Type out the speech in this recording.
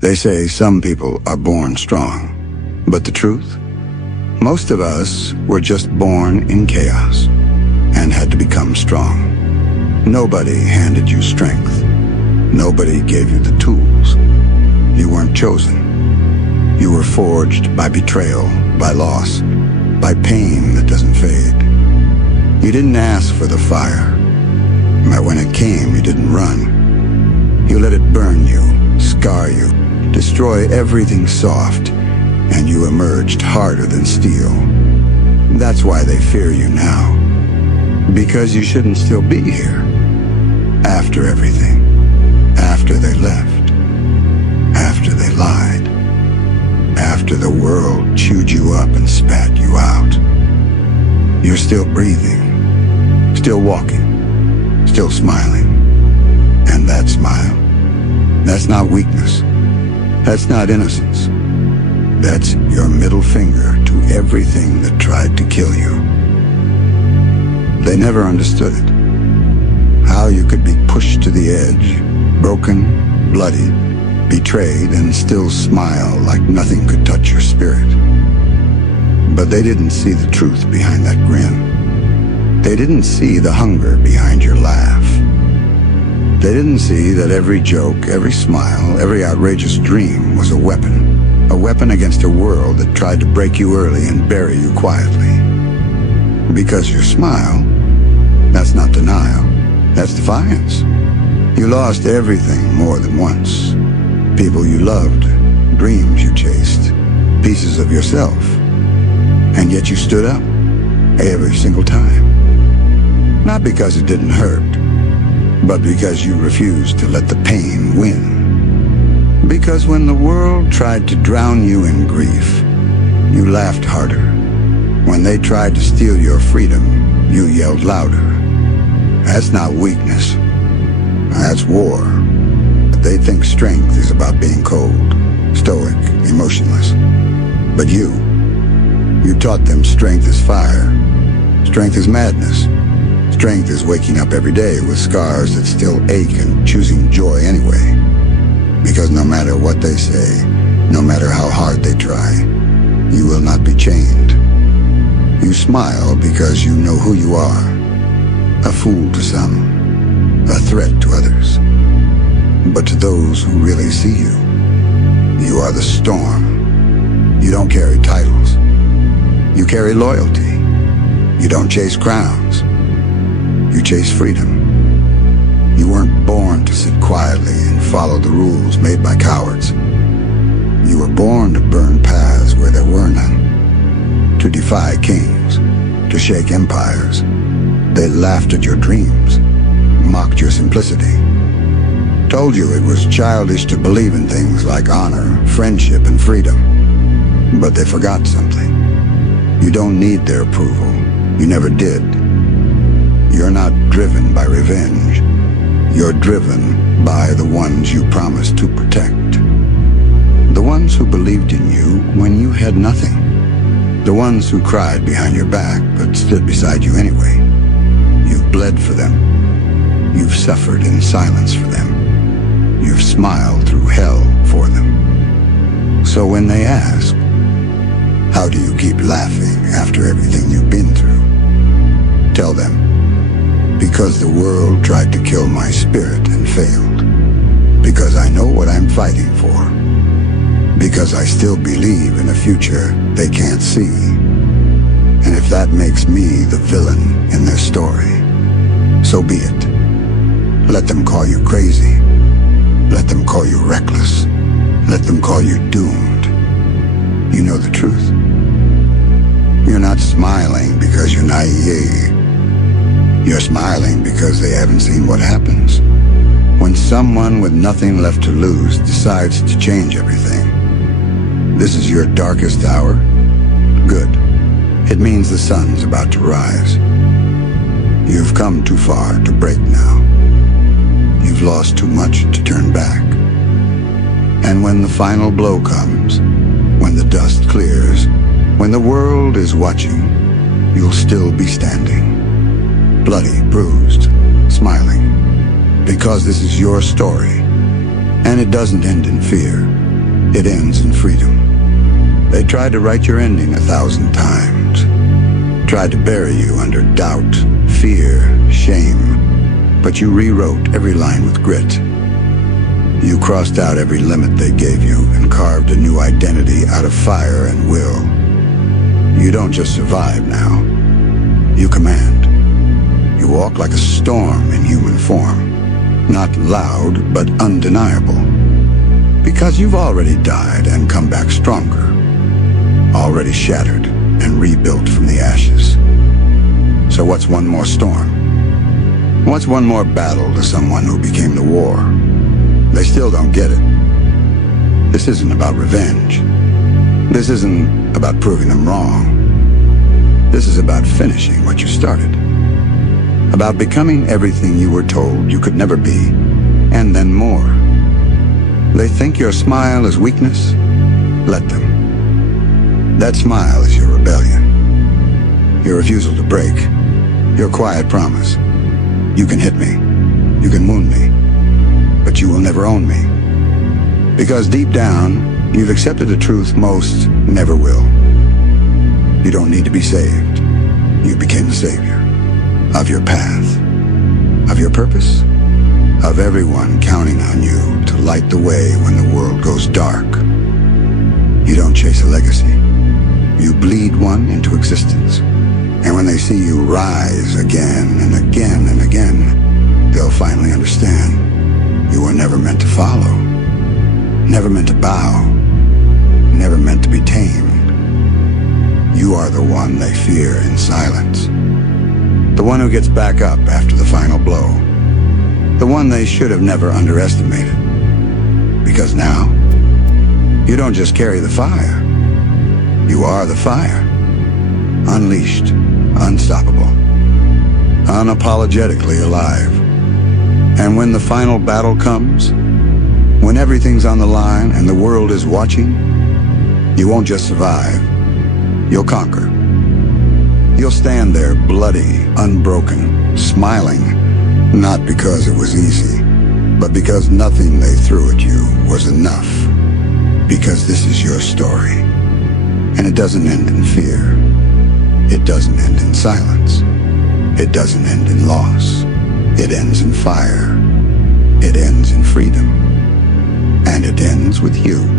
They say some people are born strong, but the truth? Most of us were just born in chaos and had to become strong. Nobody handed you strength. Nobody gave you the tools. You weren't chosen. You were forged by betrayal, by loss, by pain that doesn't fade. You didn't ask for the fire, but when it came, you didn't run. You let it burn you, scar you, destroy everything soft, and you emerged harder than steel. That's why they fear you now. Because you shouldn't still be here. After everything. After they left. After they lied. After the world chewed you up and spat you out. You're still breathing. Still walking. Still smiling. And that smile, that's not weakness. That's not innocence. That's your middle finger to everything that tried to kill you. They never understood it. How you could be pushed to the edge, broken, bloodied, betrayed, and still smile like nothing could touch your spirit. But they didn't see the truth behind that grin. They didn't see the hunger behind your laugh. They didn't see that every joke, every smile, every outrageous dream was a weapon against a world that tried to break you early and bury you quietly. Because your smile, that's not denial, that's defiance. You lost everything more than once. People you loved, dreams you chased, pieces of yourself. And yet you stood up, every single time. Not because it didn't hurt, but because you refused to let the pain win. Because when the world tried to drown you in grief, you laughed harder. When they tried to steal your freedom, you yelled louder. That's not weakness. That's war. They think strength is about being cold, stoic, emotionless. But you taught them strength is fire. Strength is madness. Strength is waking up every day with scars that still ache and choosing joy anyway. Because no matter what they say, no matter how hard they try, you will not be chained. You smile because you know who you are. A fool to some, a threat to others. But to those who really see you, you are the storm. You don't carry titles. You carry loyalty. You don't chase crowns. You chase freedom. You weren't born to sit quietly and follow the rules made by cowards. You were born to burn paths where there were none. To defy kings. To shake empires. They laughed at your dreams. Mocked your simplicity. Told you it was childish to believe in things like honor, friendship, and freedom. But they forgot something. You don't need their approval. You never did. You're not driven by revenge. You're driven by the ones you promised to protect. The ones who believed in you when you had nothing. The ones who cried behind your back but stood beside you anyway. You've bled for them. You've suffered in silence for them. You've smiled through hell for them. So when they ask, how do you keep laughing after everything you've been through? Tell them, because the world tried to kill my spirit and failed. Because I know what I'm fighting for. Because I still believe in a future they can't see. And if that makes me the villain in their story, so be it. Let them call you crazy. Let them call you reckless. Let them call you doomed. You know the truth. You're not smiling because you're naive. You're smiling because they haven't seen what happens when someone with nothing left to lose decides to change everything. This is your darkest hour? Good. It means the sun's about to rise. You've come too far to break now. You've lost too much to turn back. And when the final blow comes, when the dust clears, when the world is watching, you'll still be standing, bloody, bruised, smiling, because this is your story, and it doesn't end in fear. It ends in freedom. They tried to write your ending 1,000 times. Tried to bury you under doubt, fear, shame. But you rewrote every line with grit. You crossed out every limit they gave you and carved a new identity out of fire and will. You don't just survive now. You command. You walk like a storm in human form. Not loud, but undeniable. Because you've already died and come back stronger. Already shattered and rebuilt from the ashes. So what's one more storm? What's one more battle to someone who became the war? They still don't get it. This isn't about revenge. This isn't about proving them wrong. This is about finishing what you started. About becoming everything you were told you could never be, and then more. They think your smile is weakness? Let them. That smile is your rebellion. Your refusal to break. Your quiet promise. You can hit me. You can wound me. But you will never own me. Because deep down, you've accepted a truth most never will. You don't need to be saved. You became the savior. Of your path. Of your purpose. Of everyone counting on you to light the way when the world goes dark. You don't chase a legacy. You bleed one into existence. And when they see you rise again and again and again, they'll finally understand. You were never meant to follow, never meant to bow, never meant to be tamed. You are the one they fear in silence. The one who gets back up after the final blow. The one they should have never underestimated. Because now, you don't just carry the fire. You are the fire. Unleashed, unstoppable, unapologetically alive. And when the final battle comes, when everything's on the line and the world is watching, you won't just survive, you'll conquer. You'll stand there bloody, unbroken, smiling, not because it was easy, but because nothing they threw at you was enough. Because this is your story. And it doesn't end in fear. It doesn't end in silence. It doesn't end in loss. It ends in fire. It ends in freedom. And it ends with you.